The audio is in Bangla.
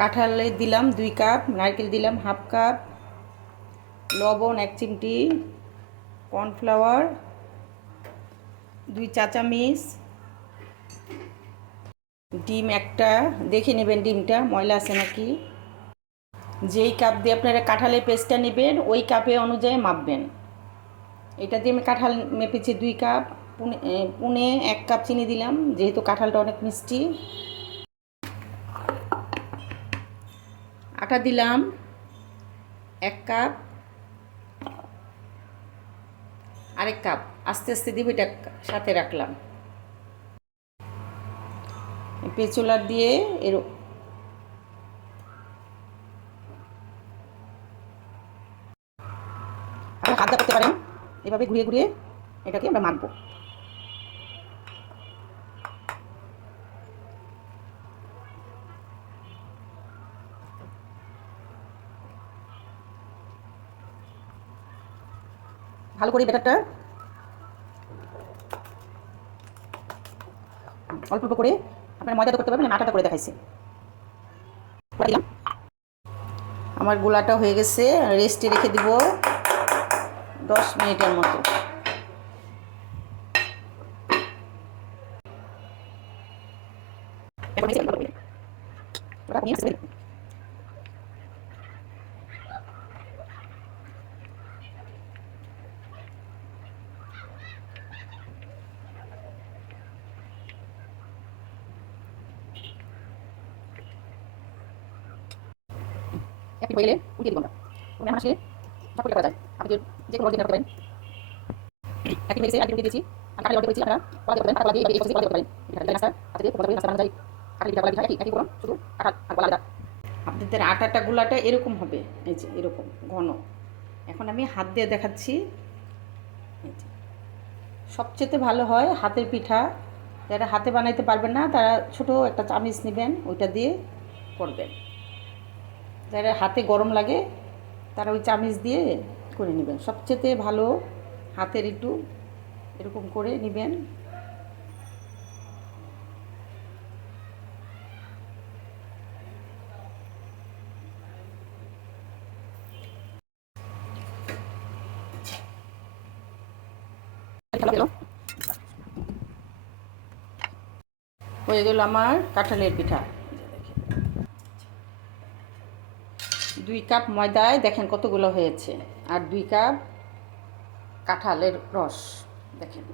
কাঁঠালে দিলাম 2 কাপ, নারকেল দিলাম হাফ কাপ, লবণ 1 চিমটি, কর্নফ্লাওয়ার 2 চা চামচ, ডিম একটা, দেখে নেবেন ডিমটা ময়লা আছে নাকি। যেই কাপ দিয়ে আপনারা কাঁঠালের পেস্টটা নেবেন ওই কাপে অনুযায়ী মাপবেন। এটা দিয়ে আমি কাঁঠাল মেপেছি 2 কাপ, পুনে 1 কাপ চিনি দিলাম যেহেতু কাঁঠালটা অনেক মিষ্টি। আটা দিলাম 1 কাপ, আরেক কাপ আস্তে আস্তে দিব, এটা সাথে রাখলাম। পেঁচুলার দিয়ে এর আপনি হাত করতে পারেন, এভাবে ঘুরিয়ে ঘুরিয়ে এটাকে আমরা মাখবো। ভালো করে ব্যাটারটা অল্প অল্প করে আপনার ময়দাটা করতে পারবেন, আমি আটাটা করে দেখাইছি। আমার গোলাটা হয়ে গেছে, রেস্টে রেখে দিব 10 মিনিটের মতো। একটি হয়ে গেলে উঠিয়ে দিব আমরা। এখন আসলে সবটা করা যায়, আপনি যে কোনো অর্ডার করতে পারেন। একটি হয়ে গেছে, একটি উঠিয়ে দিয়েছি, আমি কাঠি অর্ডার করেছি, আপনারা করা করতে পারেন, কাঠা দিয়ে এই করতে পারেন। এটা নাস্তা আজকে মজা করে নাস্তা বানানো যায়। কাঠি পিঠা করা পিঠা একই করুন, শুধু কাঠা আর গলা আলাদা। আপনাদের আটাটা গুলাটা এরকম হবে, এই যে এরকম ঘন। এখন আমি হাত দিয়ে দেখাচ্ছি। সবচেয়ে ভালো হয় হাতের পিঠা, যারা হাতে বানাইতে পারবেন না তারা ছোট একটা চামচ নেবেন, ওইটা দিয়ে করবেন। যারা হাতে গরম লাগে তারা ওই চামচ দিয়ে করে নেবেন। সবচেয়ে ভালো হাতের একটু এরকম করে নেবেন। হয়ে গেল আমার কাঁঠালের পিঠা। 2 কাপ ময়দায় দেখেন কতগুলো হয়েছে, আর 2 কাপ কাঁঠালের রস দেখেন।